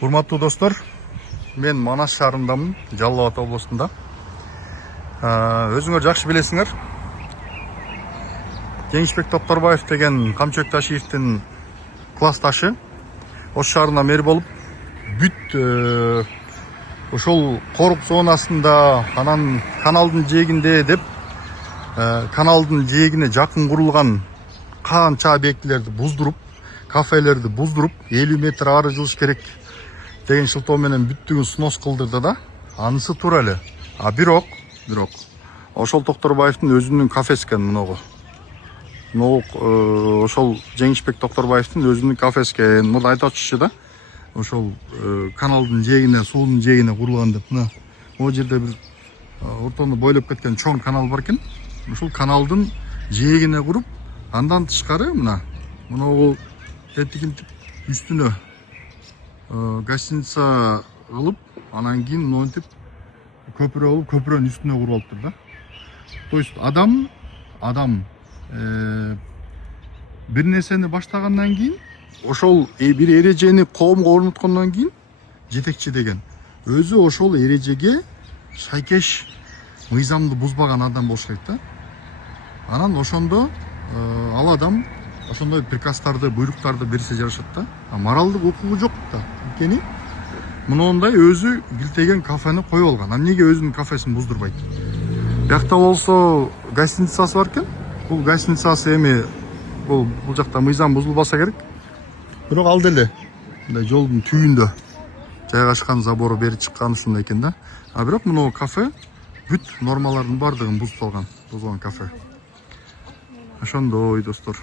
Урматтуу достор, мен Манас шаарындамын, Жалал Абад облусунда. Өзүңөр жакшы билесиңер. Жеңишбек Токторбаев деген Камчыбек Ташиевдин классташы Ош шаарына мэр болуп, бүт ошол корук зонасында, анан каналдын жээгинде деп, каналдын жээгине жакын курулган канча объектилерди буздуруп, кафелерди буздуруп, 50 метр ары жылыш керек деген шылтоо менен бүттүгүн снос кылдырды да. Анысы туура эле. Бирок ошол Токторбаевдин өзүнүн кафеси экен мыногу. Ошол Жеңишбек Токторбаевдин өзүнүн кафеси экен. Муну айтып атышчу да. Ошол каналдын жээгине, суунун жээгине курулган деп. Мына могу жерде бир ортону бойлоп кеткен чоң канал бар экен. Ушул каналдын жээгине куруп, андан тышкары мына мыногу тетигинтип үстүнө гостиница кылып, анан кийин монтип көпүрө алып, көпүрөнүн үстүнө куруп алыптыр да. То есть адам бир нерсени баштагандан кийин, ошол бир эрежени коомго орноткондон кийин жетекчи деген өзү ошол эрежеге шайкеш мыйзамды бузбаган адам болуш керек да. Анан ошондо ал адам ошондой приказдарды, буйруктарды берсе жарашат да. Моралдык укугу жок да. Анткени мындай өзү билтеген кафени коюп алган. Эмнеге өзүнүн кафесин буздурбайт? Биякта болсо гостиницасы бар экен. Бул гостиницасы эми бул жакта мыйзам бузулбаса керек. Бирок ал деле мындай жолдун түбүндө жайгашкан, забору бери чыккан ушундай экен да. Бирок мына кафе бүт нормалардын бардыгын бузуп салган, кафе. Ошондой достор.